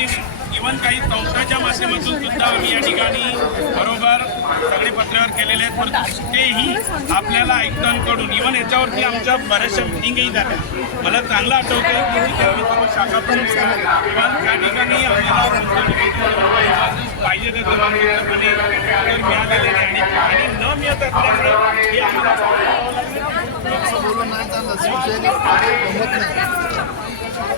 आपण काही संस्थाच्या माध्यमातून सुद्धा आम्ही या ठिकाणी बरोबर सगळे पत्रावर केलेले आहेत. परंतु तेही आपल्याला आयुक्तांकडून इव्हन याच्यावरती आमच्या बऱ्याचशा मिटिंगही झाल्या. मला चांगलं आठवतं की तिथे सर्व शाखा किंवा त्या ठिकाणी आम्हाला पाहिजे ते मिळालेले आणि आणि न मिळत असल्यामुळे हे आम्हाला बोलून नाही चाललं शिवसेनेत गमत नाही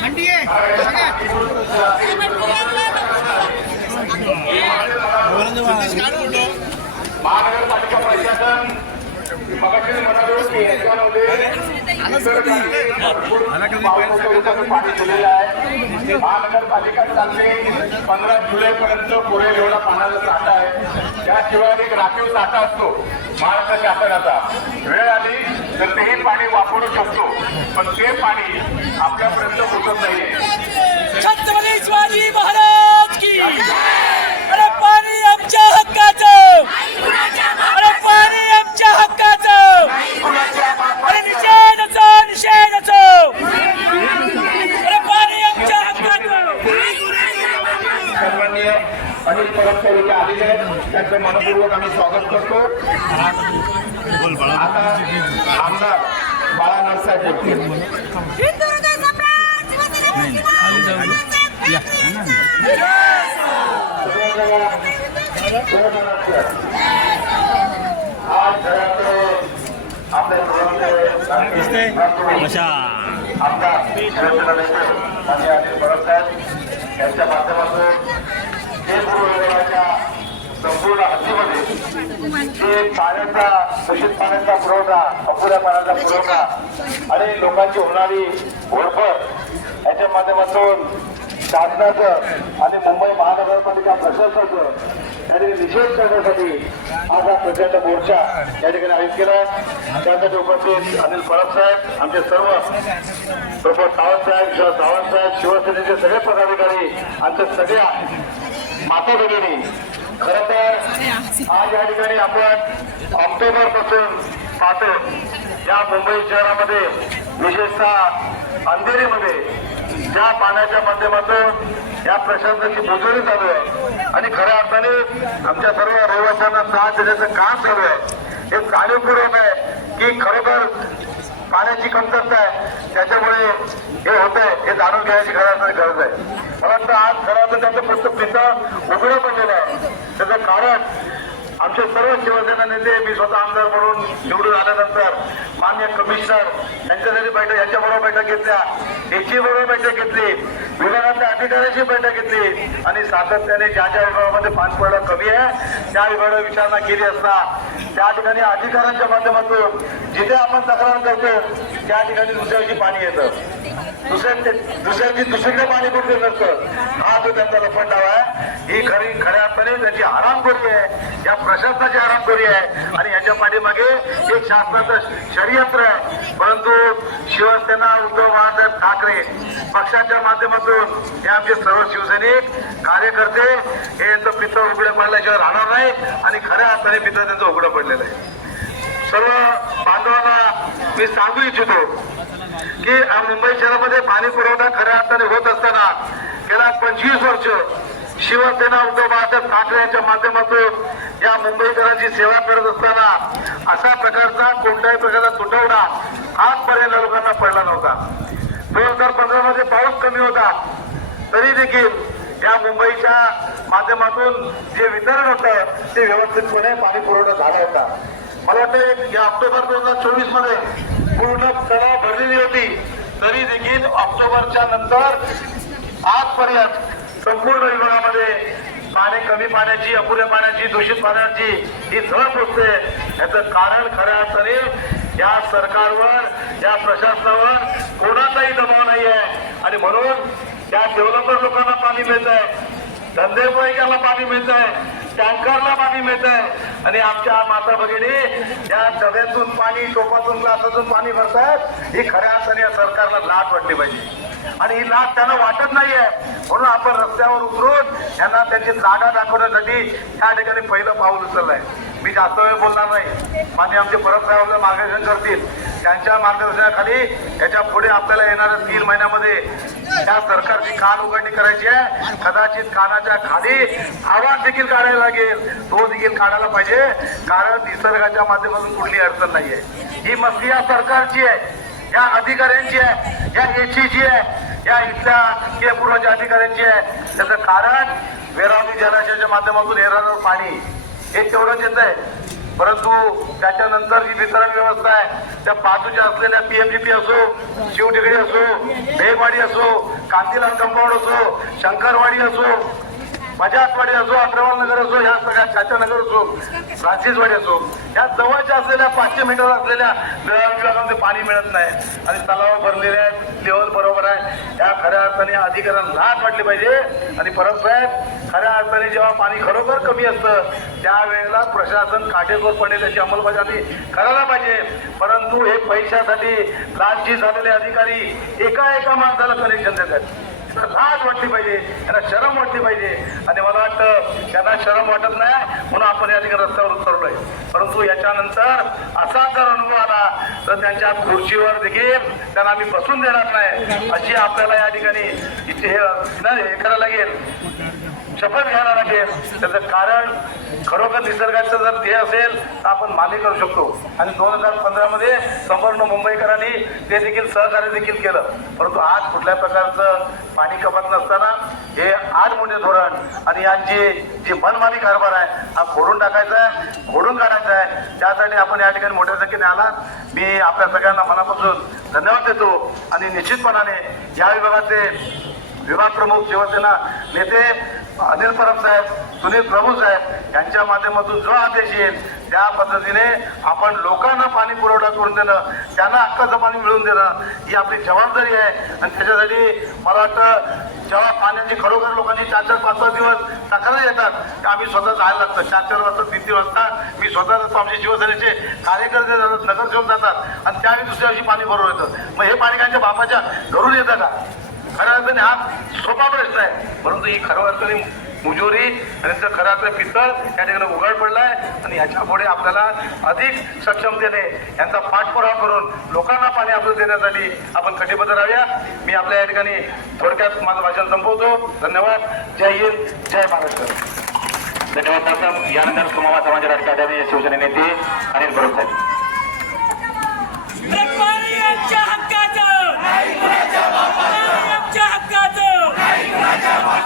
मंडी आहे महानगरपालिका प्रशासन मगाशी म्हणालो की पाणी दिलेलं आहे. महानगरपालिका पंधरा जुलैपर्यंत पुढे एवढा पाण्याचा साठा आहे. त्याशिवाय एक राखीव साठा असतो. महाराष्ट्र शासनाचा. वेळ आली तर तेही पाणी वापरू शकतो. पण ते पाणी आपल्यापर्यंत पोचत नाहीये. छत्रपती शिवाजी महाराज की करतो. आता आमदार बाळा नरसाहेब आमदार. यांच्या माध्यमातून संपूर्ण हद्दीमध्ये जे पाण्याचा दूषित पाण्याचा पुरवठा अपुऱ्या पाण्याचा पुरवठा आणि लोकांची होणारी घोडफड याच्या माध्यमातून शासनाचं आणि मुंबई महानगरपालिका प्रशासनाचं या ठिकाणी निषेध करण्यासाठी आज हा प्रचंड मोर्चा या ठिकाणी आयोजित केला त्यासाठी उपस्थित अनिल परब साहेब आमचे सर्व प्रमोद सावंत साहेब शिव सावंत साहेब शिवसेनेचे सगळे पदाधिकारी आमच्या सगळ्या माता भगिनी खर तर आज या ठिकाणी आपण ऑक्टोबरपासून पाहतो. या मुंबई शहरामध्ये विशेषतः अंधेरीमध्ये ज्या पाण्याच्या माध्यमातून या प्रशासनाची मजुरी चालू आहे. आणि खऱ्या अर्थाने आमच्या सर्व रहिवाशांना साथ देण्याचं काम चालू आहे. हे जाणीवपूर्वक आहे की खरोखर पाण्याची कमतरता आहे. त्याच्यामुळे हे होत आहे हे जाणून घेण्याची खरं गरज आहे. मला वाटतं आज खरं तर त्याचं प्रत्येक पिता उघडं पडलेलं आहे. त्याचं कारण आमचे सर्व शिवसेना नेते मी स्वतः आमदार म्हणून निवडून आल्यानंतर मान्य कमिशनर यांच्यासाठी बैठक यांच्याबरोबर बैठक घेतल्या. एची बरोबर बैठक घेतली. विभागातल्या अधिकाऱ्याची बैठक घेतली. आणि सातत्याने ज्या ज्या विभागामध्ये पाणपडा कमी आहे त्या विभागावर विचारणा केली असता त्या ठिकाणी अधिकाऱ्यांच्या माध्यमातून जिथे आपण तक्रार करतो त्या ठिकाणी दुसऱ्याची पाणी येतं. दुसऱ्या दुसऱ्याची दुसरीकडे पाणी कुठे नसतं. हा जो त्यांचा लपंडाव आहे ही खरी खऱ्या अर्थाने त्याची आरामखोरी आहे. या प्रशासनाची आरामखोरी आहे. आणि याच्या पाठीमागे एक शासनाचं षडयंत्र आहे. परंतु शिवसेना उद्धव बाळासाहेब ठाकरे पक्षाच्या माध्यमातून हे आमचे सर्व शिवसैनिक कार्यकर्ते हे यांचं पितळ उघडं पडल्याशिवाय राहणार नाही आणि खऱ्या अर्थाने पितळ त्यांचं उघडं पडलेलं आहे. सर्व बांधवांना मी सांगू इच्छितो की मुंबई शहरामध्ये पाणी पुरवठा खऱ्या अर्थाने होत असताना गेल्या पंचवीस वर्ष शिवसेना उद्धव बाळासाहेब ठाकरे यांच्या माध्यमातून या मुंबईकरांची सेवा करत असताना अशा प्रकारचा कोणत्याही प्रकारचा तुटवडा आजपर्यंत लोकांना पडला नव्हता. दोन हजार पंधरा मध्ये पाऊस कमी होता तरी देखील या मुंबईच्या माध्यमातून जे वितरण होतं ते व्यवस्थितपणे पाणी पुरवठा झाला होता. मला वाटतं या ऑक्टोबर दोन हजार चोवीसमध्ये पूर्ण तलाव भरलेली होती तरी देखील ऑक्टोबरच्या नंतर आजपर्यंत संपूर्ण विभागामध्ये पाणी कमी पाण्याची अपुऱ्या पाण्याची दूषित पाण्याची ही झळ पोचते. याचं कारण खऱ्या अर्थाने या सरकारवर या प्रशासनावर कोणाचाही दबाव नाही आहे आणि म्हणून या डेव्हलपर लोकांना पाणी मिळत आहे धंदेवाईकाला पाणी मिळत आहे टँकरला पाणी मिळत आहे आणि आमच्या माता भगिनी या डब्यातून पाणी टोपातून ग्लासातून पाणी भरतायत ही खऱ्या अर्थाने या सरकारला लाट वाटली पाहिजे. आणि ही लाभ त्यांना वाटत नाहीये. म्हणून आपण रस्त्यावर उतरून यांना त्यांची जागा दाखवण्यासाठी त्या ठिकाणी पहिलं पाऊल उचललंय. मी जास्त वेळ बोलणार नाही. मान्य आमचे परत साहेब मार्गदर्शन करतील. त्यांच्या मार्गदर्शनाखाली याच्यापुढे आपल्याला येणाऱ्या तीन महिन्यामध्ये त्या सरकारची कान उघडणी करायची आहे. कदाचित कानाच्या खाली आवाज देखील काढायला लागेल. तो देखील काढायला पाहिजे. कारण निसर्गाच्या माध्यमातून कुठली अडचण नाहीये. ही मस्ती या सरकारची आहे. या अधिकाऱ्यांची आहे या एसीची आहे या इथल्या के पूर्वच्या अधिकाऱ्यांची आहे. त्याचं कारण वेरावली जलाशयाच्या माध्यमातून येणारं पाणी हे तेवढंच येत आहे परंतु त्याच्यानंतर जी वितरण व्यवस्था आहे त्या बाजूच्या असलेल्या पीएमजीपी असो शिवटिकडी असो भेगवाडी असो कांतीलाल कंपाऊंड असो शंकरवाडी असो बजाजवाडी असो अग्रवाल नगर असो या सगळ्या चाचा नगर असो फ्रान्सिसवाडी असो या जवळच्या असलेल्या पाचशे मीटर असलेल्या विभागामध्ये पाणी मिळत नाही. आणि तलाव भरलेले आहेत लेवल बरोबर आहे. या खऱ्या अर्थाने अधिकाऱ्यांना लाच वाटली पाहिजे. आणि परत साहेब खऱ्या अर्थाने जेव्हा पाणी खरोखर कमी असतं त्यावेळेला प्रशासन काटेकोरपणे त्याची अंमलबजावणी करायला पाहिजे. परंतु हे पैशासाठी लालची झालेले अधिकारी एका एका माणसाला कनेक्शन देतात. त्यांना लाज वाटली पाहिजे त्यांना शरम वाटली पाहिजे. आणि मला वाटतं त्यांना शरम वाटत नाही म्हणून आपण या ठिकाणी रस्त्यावर उतरलोय. परंतु याच्यानंतर असा जर अनुभव आला तर त्यांच्या खुर्चीवर देखील त्यांना आम्ही बसून देणार नाही. अशी आपल्याला या ठिकाणी इथे हे हे करायला लागेल. शपथ घ्यायला लागेल. त्याचं कारण खरोखर निसर्गाचं जर ध्येय असेल तर आपण मान्य करू शकतो. आणि दोन हजार पंधरामध्ये संपूर्ण मुंबईकरांनी ते देखील सहकार्य देखील केलं. परंतु आज कुठल्या प्रकारचं पाणी कपात नसताना हे आठ मोठे धोरण आणि यांची जी मनमानी कारभार आहे हा खोडून टाकायचा आहे खोडून काढायचा आहे. त्यासाठी आपण या ठिकाणी मोठ्या संख्येने आला. मी आपल्या सगळ्यांना मनापासून धन्यवाद देतो. आणि निश्चितपणाने या विभागाचे विभाग प्रमुख शिवसेना नेते अनिल परब साहेब सुनील प्रभू साहेब यांच्या माध्यमातून जो आदेश येईल त्या पद्धतीने आपण लोकांना पाणी पुरवठा करून देणं त्यांना हक्काचं पाणी मिळवून देणं ही आपली जबाबदारी आहे. आणि त्याच्यासाठी मला वाटतं जेव्हा पाण्याची खरोखर लोकांची चार चार पाच पाच दिवस तक्रारी येतात तर आम्ही स्वतः जायला लागतं. चार चार वाजता तीन तीन वाजता मी स्वतः जातो. आमचे शिवसेनेचे कार्यकर्ते जातात नगरसेवक जातात. आणि त्यावेळी दुसऱ्या दिवशी पाणी भरून येतं. मग हे पाणी त्यांच्या बापाच्या घरून येतं का? खऱ्या अर्थाने हा सोपा प्रश्न आहे. परंतु ही खऱ्या अर्थाने मुजोरी आणि त्याचं अर्थाने पितळ या ठिकाणी उघड पडलाय आणि ह्याच्या पुढे आपल्याला अधिक सक्षमतेने यांचा पाठपुरावा करून लोकांना पाणी आपलं देण्यासाठी आपण कटिबद्ध राहूया. मी आपल्या या ठिकाणी थोडक्यात माझं भाषण संपवतो. धन्यवाद. जय हिंद. जय महाराष्ट्र. धन्यवाद साहेब यानंतर कुमावा समाज राजकारणी शिवसेने नेते अनिल बरोबर साहेब. हक्काचं! हक्काचं!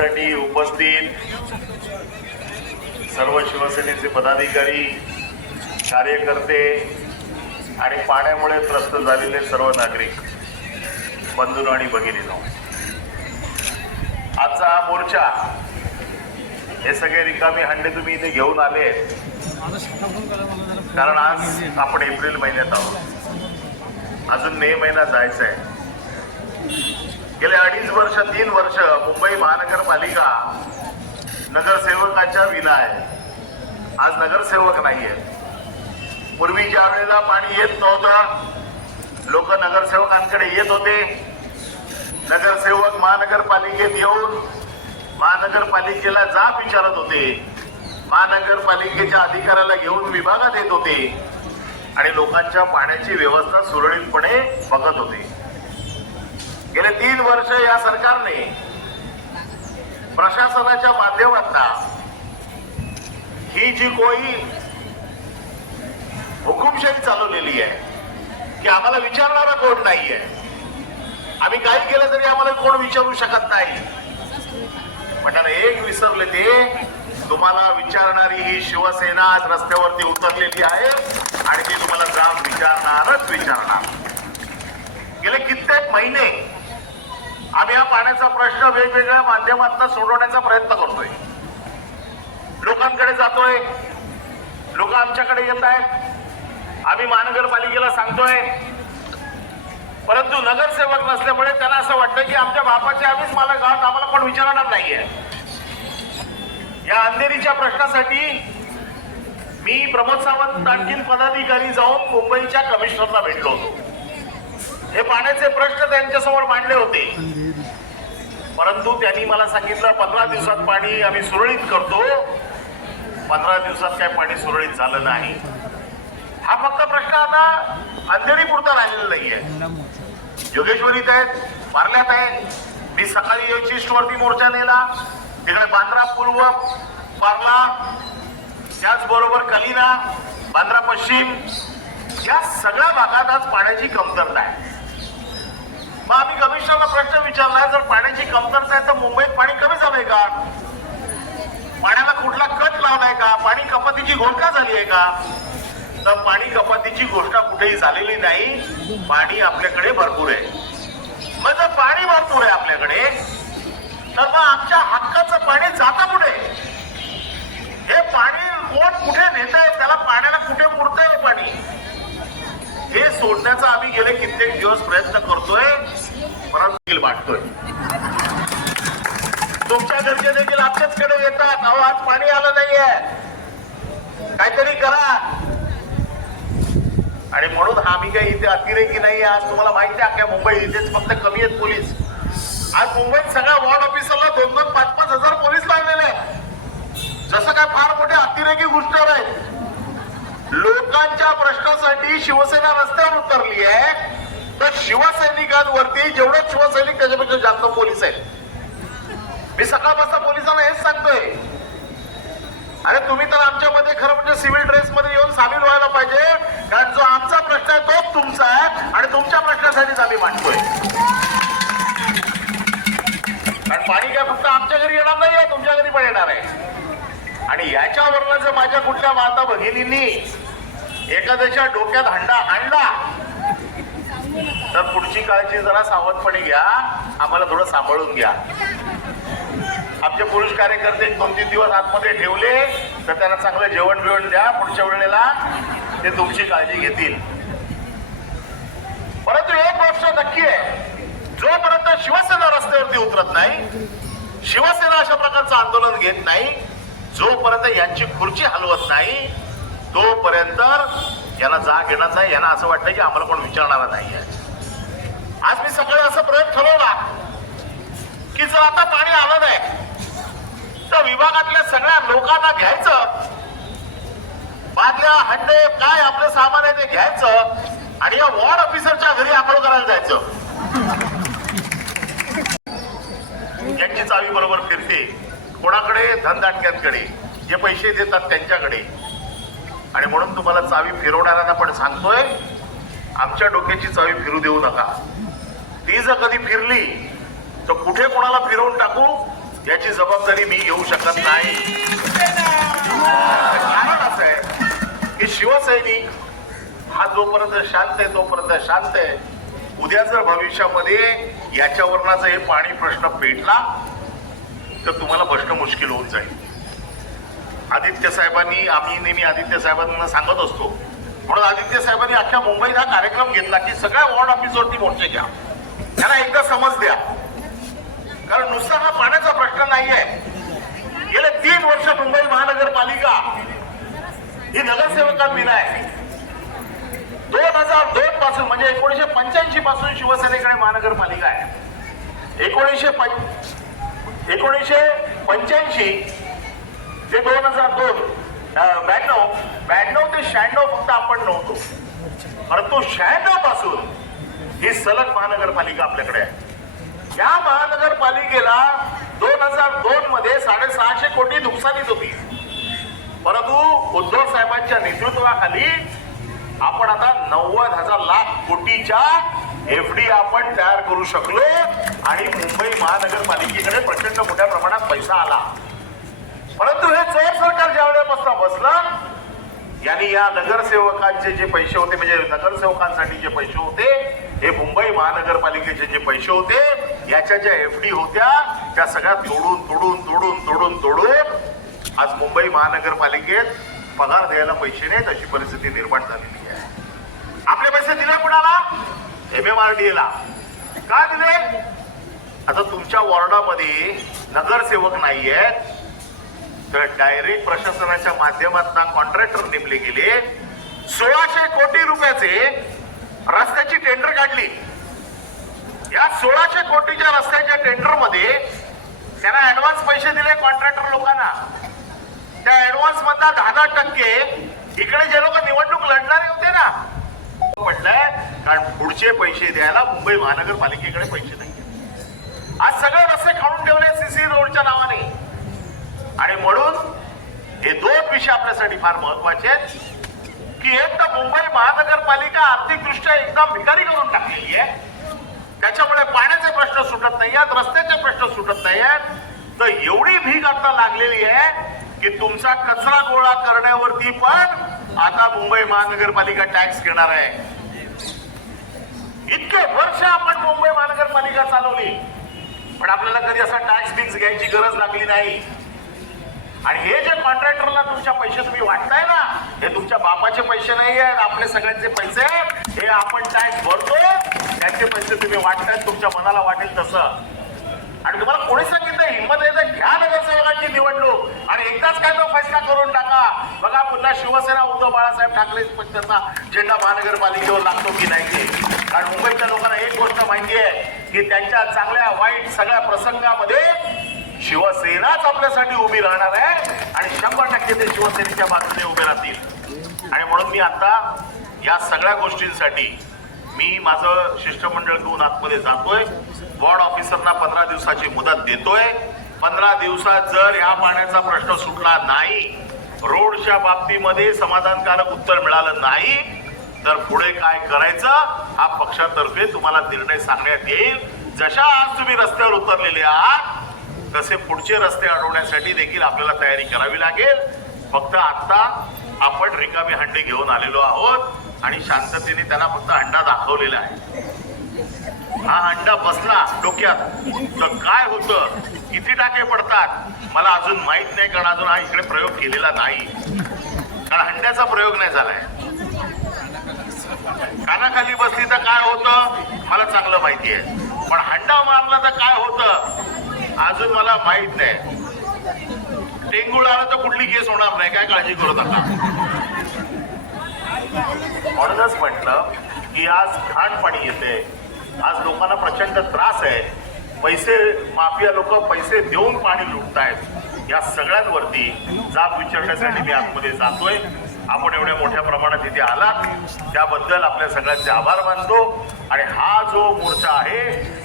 हंडा उपस्थित सर्व शिवसेनेचे पदाधिकारी कार्यकर्ते आणि पाण्यामुळे त्रस्त झालेले सर्व नागरिक बंधून आणि भगिनीनो. आजचा हा मोर्चा हे सगळे रिकामे हंडे तुम्ही इथे घेऊन आले कारण आज आपण एप्रिल महिन्यात आहोत. अजून मे महिना जायचा आहे गेले अडीच वर्ष तीन वर्ष मुंबई महानगरपालिका नगरसेवकाच्या विना आहे. आज नगरसेवक नाहीये. पूर्वी ज्या वेळेला पाणी येत नव्हतं. लोक नगरसेवकांकडे येत होते. नगरसेवक महानगरपालिकेत येऊन महानगरपालिकेला जाब विचारत होते. महानगरपालिकेच्या अधिकाऱ्याला घेऊन विभागात येत होते. आणि लोकांच्या पाण्याची व्यवस्था सुरळीतपणे बघत होते. गेले तीन वर्ष या सरकारने प्रशासनाच्या माध्यमातून ही जी कोई हुकुमशाही चालवलेली आहे की आम्हाला विचारणारा कोण नाहीये? आम्ही काही केलं तरी आम्हाला कोण विचारू शकत नाही? पण एक विसरले ते तुम्हाला विचारणारी ही शिवसेना आज रस्त्यावरती उतरलेली आहे आणि ती तुम्हाला जाम विचारणारच विचारणार. गेले कित्येक महिने आम्ही हा पाण्याचा प्रश्न वेगवेगळ्या माध्यमातून सोडवण्याचा प्रयत्न करतोय. लोकांकडे जातोय. लोक आमच्याकडे येत आहेत. आम्ही महानगरपालिकेला सांगतोय. परंतु नगरसेवक नसल्यामुळे त्यांना असं वाटतं की आमच्या बापाचे आम्हीच मला गावात आम्हाला कोण विचारणार नाहीये. या अंधेरीच्या प्रश्नासाठी मी प्रमोद सावंत आणखीन पदाधिकारी जाऊन मुंबईच्या कमिशनरला भेटलो होतो. हे पाण्याचे प्रश्न त्यांच्यासमोर मांडले होते. परंतु त्यांनी मला सांगितलं पंधरा दिवसात पाणी आम्ही सुरळीत करतो. पंधरा दिवसात काय पाणी सुरळीत झालं नाही. हा फक्त प्रश्न आता अंधेरी पुरता राहिलेला नाहीये. योगेश्वरीत आहेत पार्ल्यात आहेत. मी सकाळी वरती मोर्चा नेला. तिकडे बांद्रा पूर्व पार्ला त्याचबरोबर कलिना बांद्रा पश्चिम या सगळ्या भागात आज पाण्याची कमतरता आहे. मग आम्ही कमिशनरला प्रश्न विचारला जर पाण्याची कमतरता आहे तर मुंबईत पाणी कमी झालंय का? पाण्याला कुठला कट लावलाय का? पाणी कपातीची घोषणा झाली आहे का? तर पाणी कपातीची घोषणा कुठेही झालेली नाही. पाणी आपल्याकडे भरपूर आहे. मग जर पाणी भरपूर आहे आपल्याकडे तर मग आमच्या हक्काचं पाणी जातं कुठे? हे पाणी कोण कुठे नेत आहे? त्याला पाण्याला कुठे पुरतंय पाणी? हे सोडण्याचा आम्ही गेले कित्येक दिवस प्रयत्न करतोय. परंतु देखील वाटतोय. तुमच्या घरचे देखील आमच्याचकडे येतात. अहो आज पाणी आलं नाहीये. काहीतरी करा. आणि म्हणून आम्ही काही इथे अतिरेकी नाही आज तुम्हाला माहिती आहे अख्ख्या मुंबई इथेच फक्त कमी आहेत पोलीस. आज मुंबईत सगळ्या वॉर्ड ऑफिसरला दोन दोन पाच पाच हजार पोलीस लावलेले आहेत. जसं काय फार मोठे अतिरेकी गोष्ट नाही लोकांच्या प्रश्नासाठी शिवसेना रस्त्यावर उतरली आहे तर शिवसैनिकांवरती जेवढे शिवसैनिक त्याच्यापेक्षा जास्त पोलीस आहेत. मी सकाळपासून पोलिसांना हेच सांगतोय. अरे तुम्ही तर आमच्यामध्ये खरं म्हणजे सिव्हिल ड्रेस मध्ये येऊन सामील व्हायला पाहिजे. कारण जो आमचा प्रश्न आहे तोच तुमचा आहे आणि तुमच्या प्रश्नासाठीच आम्ही मांडतोय. कारण पाणी काय फक्त आमच्या घरी येणार नाहीये तुमच्या घरी पण येणार आहे. आणि याच्यावरनं जर माझ्या कुठल्या माता भगिनींनी एखाद्याच्या डोक्यात हंडा आणला तर पुढची काळजी जरा सावधपणे घ्या. आम्हाला थोडं सांभाळून घ्या. आमचे पुरुष कार्यकर्ते दोन तीन दिवस आतमध्ये ठेवले तर त्यांना चांगलं जेवण बिवण द्या. पुढच्या वेळेला ते तुमची काळजी घेतील. परंतु एक गोष्ट नक्की आहे. जोपर्यंत शिवसेना रस्त्यावरती उतरत नाही शिवसेना अशा प्रकारचं आंदोलन घेत नाही जोपर्यंत यांची खुर्ची हलवत नाही तोपर्यंत यांना जाग येणार यांना असं वाटतं की आम्हाला कोण विचारणारा नाही आज मी सकाळी असं प्रयोग ठरवला की जर आता पाणी आलं नाही तर विभागातल्या सगळ्या लोकांना घ्यायचं. बादल्या हंडे काय आपलं सामान आहे ते घ्यायचं. आणि या वॉर्ड ऑफिसरच्या घरी आंघोळ करायला जायचं. ज्यांची चावी बरोबर फिरते कोणाकडे? धनदाटक्यांकडे. जे पैसे देतात त्यांच्याकडे. आणि म्हणून तुम्हाला चावी फिरवणाऱ्यांना पण सांगतोय आमच्या डोक्याची चावी फिरू देऊ नका. ती जर कधी फिरली तर कुठे कोणाला फिरवून टाकू याची जबाबदारी मी घेऊ शकत नाही. कारण असं आहे की शिवसैनिक हा जोपर्यंत शांत आहे तोपर्यंत शांत आहे. उद्या जर भविष्यामध्ये याच्यावरनं जर हे पाणी प्रश्न पेटला तर तुम्हाला बसणं मुश्किल होऊन जाईल. आदित्य साहेबांनी आम्ही नेहमी आदित्य साहेबांना सांगत असतो. म्हणून आदित्य साहेबांनी अख्ख्या मुंबईत हा कार्यक्रम घेतला की सगळ्या वॉर्ड ऑफिसवरती मोर्चे घ्या. त्यांना एकदा समज द्या. कारण नुसता हा पाण्याचा प्रश्न नाहीये. गेले तीन वर्ष मुंबई महानगरपालिका ही नगरसेवकांविना आहे. दोन हजार दोन पासून म्हणजे एकोणीशे पंच्याऐंशी पासून शिवसेनेकडे महानगरपालिका आहे. एकोणीशे पं एकोणीशे पंच्याऐंशी ते दोन हजार दोन ब्याण्णव ब्याण्णव ते शहाण्णव फक्त आपण नव्हतो. परंतु शहाण्णवपासून ही सलग महानगरपालिका आपल्याकडे आहे. या महानगरपालिकेला दोन हजार दोन मध्ये साडेसहाशे कोटी नुकसानीत होती. परंतु उद्धव साहेबांच्या नेतृत्वाखाली आपण आता नव्वद हजार लाख कोटीच्या एफ डी आपण तयार करू शकलो आणि मुंबई महानगरपालिकेकडे प्रचंड मोठ्या प्रमाणात पैसा आला. परंतु हे चोर सरकार ज्या वेळेपासून बसलं यांनी या नगरसेवकांचे जे पैसे होते म्हणजे नगरसेवकांसाठी जे पैसे होते हे मुंबई महानगरपालिकेचे जे पैसे होते याच्या ज्या एफ डी होत्या त्या सगळ्या तोडून तोडून तोडून तोडून तोडून आज मुंबई महानगरपालिकेत पगार द्यायला पैसे नाहीत अशी परिस्थिती निर्माण झालेली आहे. आपले पैसे दिले कुणाला? एम एम आर डी ला. का दिले? आता तुमच्या वॉर्डामध्ये नगरसेवक नाही आहेत तर डायरेक्ट प्रशासनाच्या माध्यमातून कॉन्ट्रॅक्टर नेमले गेले. सोळाशे कोटी रुपयाचे रस्त्याची टेंडर काढली. या सोळाशे कोटीच्या रस्त्याच्या टेंडरमध्ये त्यांना ऍडव्हान्स पैसे दिले कॉन्ट्रॅक्टर लोकांना. त्या ऍडव्हान्स मधला दहा दहा टक्के इकडे जे लोक निवडणूक लढणारे होते ना पडलाय. कारण पुढचे पैसे द्यायला मुंबई महानगरपालिकेकडे पैसे नाही आज सगळे रस्ते खाऊन ठेवले सीसी रोडच्या नावाने. आणि म्हणून हे दोन विषय आपल्यासाठी फार महत्त्वाचे आहेत. की एक तर मुंबई महानगरपालिका आर्थिकदृष्ट्या एकदम भिकारी करून टाकलेली आहे. त्याच्यामुळे पाण्याचे प्रश्न सुटत नाही आहेत रस्त्याचे प्रश्न सुटत नाही आहेत तर एवढी भीक आता लागलेली आहे की तुमचा कचरा गोळा करण्यावरती पण आता मुंबई महानगरपालिका टॅक्स घेणार आहे. इतके वर्ष आपण मुंबई महानगरपालिका चालवली. पण आपल्याला कधी असा टॅक्स बिन्स घ्यायची गरज लागली नाही. आणि हे जे कॉन्ट्रॅक्टरला तुमच्या पैसे तुम्ही वाटताय ना हे तुमच्या बापाचे पैसे नाही आहेत आपले सगळ्यांचे पैसे आहेत. हे आपण टॅक्स भरतो त्यांचे पैसे तुम्ही वाटतायत तुमच्या मनाला वाटेल तसं. आणि तुम्हाला कोणी सांगितलं हिंमत आहे तर घ्या नगरसेवकांची निवडणूक. आणि एकदाच काय तो फैसला करून टाका. बघा पुन्हा शिवसेना उद्धव बाळासाहेब ठाकरे पक्षाचा झेंडा महानगरपालिकेवर लागतो की नाही ते. कारण मुंबईच्या लोकांना एक गोष्ट माहिती आहे की त्यांच्या चांगल्या वाईट सगळ्या प्रसंगामध्ये शिवसेनाच आपल्यासाठी उभी राहणार आहे आणि शंभर टक्के ते शिवसेनेच्या बाजूने उभे राहतील. आणि म्हणून मी आता या सगळ्या गोष्टींसाठी मी माझं शिष्टमंडळ घेऊन आतमध्ये जातोय. वॉर्ड ऑफिसरना पंधरा दिवसाची मुदत देतोय. पंधरा दिवसात जर या पाण्याचा प्रश्न सुटला नाही रोडच्या बाबतीमध्ये समाधानकारक उत्तर मिळालं नाही तर पुढे काय करायचं हा पक्षातर्फे तुम्हाला निर्णय सांगण्यात येईल. जशा आज तुम्ही रस्त्यावर उतरलेले आहात तसे पुढचे रस्ते अडवण्यासाठी देखील आपल्याला तयारी करावी लागेल. फक्त आत्ता आपण रिकामी हंडे घेऊन आलेलो आहोत आणि शांततेने त्यांना फक्त हंडा दाखवलेला आहे. हा हंडा बसला डोक्यात तर काय होतं? किती टाके पडतात? मला अजून माहीत नाही कारण अजून हा इकडे प्रयोग केलेला नाही. कारण हंड्याचा प्रयोग नाही झालाय. कानाखाली बसली तर काय होतं? मला चांगलं माहिती आहे. पण हंडा मारला तर काय होतं? अजून मला माहीत नाही. डेंगू आला तर कुठली केस होणार नाही काय काळजी करू आता म्हणूनच म्हटलं की आज घाण पाणी येते. आज लोकांना प्रचंड त्रास आहे. पैसे माफिया लोक पैसे देऊन पाणी लुटतायत. या सगळ्यांवरती जाब विचारण्यासाठी मी आतमध्ये जातोय. आपण एवढ्या मोठ्या प्रमाणात इथे आलात. त्याबद्दल आपल्या सगळ्यांचे आभार मानतो. आणि हा जो मोर्चा आहे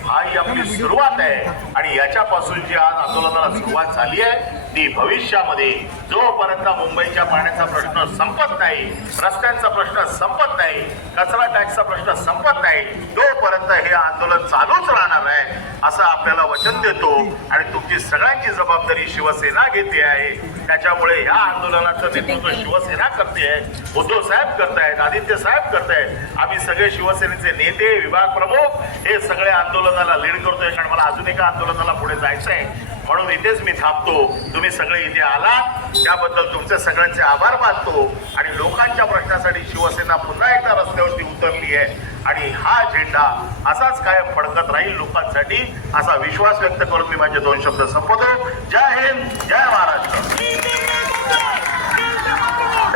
हा ही आपली सुरुवात आहे. आणि याच्यापासून जी आज आंदोलनाला सुरुवात झाली आहे ती भविष्यामध्ये जोपर्यंत मुंबईच्या पाण्याचा प्रश्न संपत नाही रस्त्यांचा प्रश्न संपत नाही कचरा टॅक्सचा प्रश्न संपत नाही तोपर्यंत हे आंदोलन चालूच राहणार आहे असं आपल्याला वचन देतो. आणि तुमची सगळ्यांची जबाबदारी शिवसेना घेते आहे. त्याच्यामुळे या आंदोलनाचं नेतृत्व शिवसेना करते आहे. उद्धव साहेब करतायत आदित्य साहेब करतायत. आम्ही सगळे शिवसेनेचे नेते विभाग प्रमुख हे सगळे आंदोलनाला लीड करतोय कारण मला अजून एका आंदोलनाला पुढे जायचं आहे म्हणून इथेच मी थांबतो. तुम्ही सगळे इथे आलात त्याबद्दल तुमचे सगळ्यांचे आभार मानतो. आणि लोकांच्या प्रश्नासाठी शिवसेना पुन्हा एकदा रस्त्यावरती उतरली आहे. आणि हा झेंडा असाच कायम फडकत राहील लोकांसाठी असा विश्वास व्यक्त करून मी माझे दोन शब्द संपवतो. जय हिंद जय महाराष्ट्र.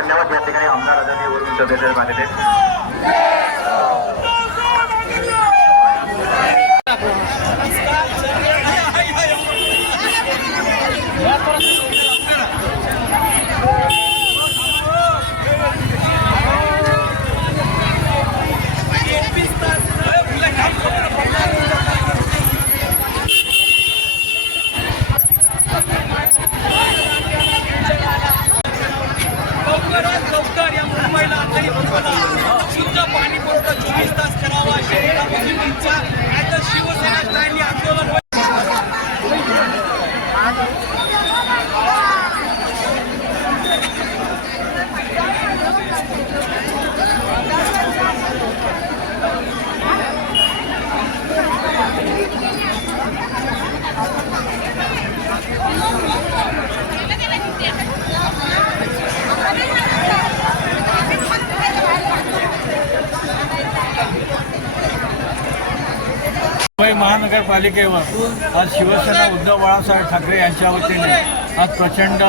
धन्यवाद. या ठिकाणी आमदार आदरणीय वरून सभेत आलेले आहेत. लवकरात लवकर या मुंबईला तरी लोकांना शुद्ध पाणी पुरवठा चोवीस तास करावा शहरापासून इच्छा नाहीतर शिवसेना स्टँडनी आंदोलन होईल. मुंबई महानगरपालिकेवर आज शिवसेना उद्धव बाळासाहेब ठाकरे यांच्या वतीने आज प्रचंड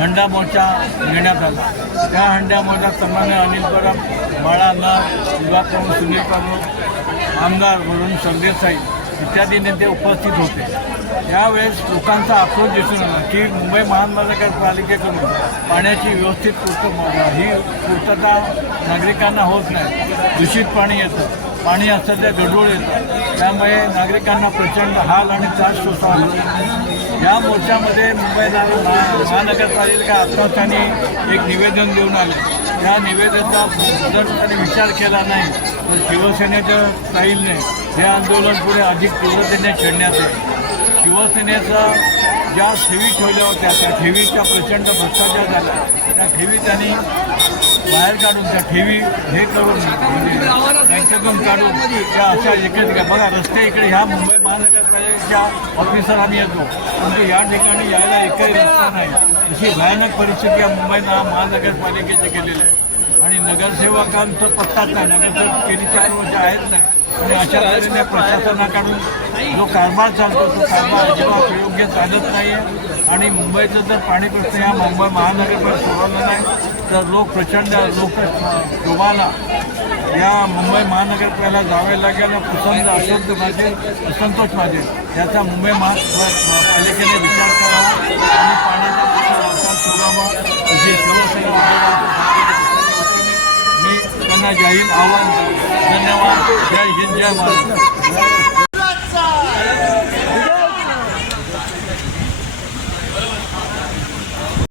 हंडा मोर्चा घेण्यात आला. त्या हंडा मोर्चात सन्मान्य अनिल परब बाळा नर युवा प्रमुख सुनील प्रमुख आमदार वरुण संदेसाई इत्यादीने ते उपस्थित होते. यावेळेस लोकांचा आक्रोश दिसून आला की मुंबई महानगरपालिकेकडून पाण्याची व्यवस्थित पूर्त ही पूर्तता नागरिकांना होत नाही. दूषित पाणी येतं. पाणी असतं ते गढूळ येतं. त्यामुळे नागरिकांना प्रचंड हाल आणि त्रास सोसावा लागतो या मोर्चामध्ये मुंबई महानगरपालिका आत्मस्थानी एक निवेदन देऊन आले. त्या निवेदनाचा जर त्यांनी विचार केला नाही तर शिवसेनेच्या स्टाईलने हे आंदोलन पुढे अधिक तीव्रतेने छेडण्यात येईल. शिवसेनेचा ज्या ठेवी ठेवल्या होत्या त्या ठेवीचा प्रचंड भ्रष्टाचार झाला. त्या ठेवी त्यांनी बाहेर काढून त्या ठेवी हे करून म्हणजे बँकेतून काढून त्या अशा घ्या बघा रस्ते इकडे ह्या मुंबई महानगरपालिकेच्या ऑफिसर आम्ही येतो. परंतु या ठिकाणी यायला एकही रस्ता नाही. अशी भयानक परिस्थिती या मुंबई महा- महानगरपालिकेची केलेली आहे. आणि नगरसेवकांचा पत्ताच नाही. नगरसेवक गेली चार वर्ष आहेत नाही आणि अशा तऱ्हेने प्रशासनाकडून जो कारभार चालतो तो कारभार अजिबात योग्य चालत नाही आहे आणि मुंबईचं जर पाणी प्रश्न या मुंबई महानगरपालिका सोडवलं नाही तर लोक प्रचंड लोक लोकांना या मुंबई महानगरपालिकेला जावे लागेल आणि असंत माझे असंतोष माझे. याचा मुंबई महापालिकेने विचार करावा आणि पाण्याचा प्रश्न लवकर अशी शिवसेना मी त्यांना जाहीर आव्हान धन्यवाद. जय हिंद जय महाराष्ट्र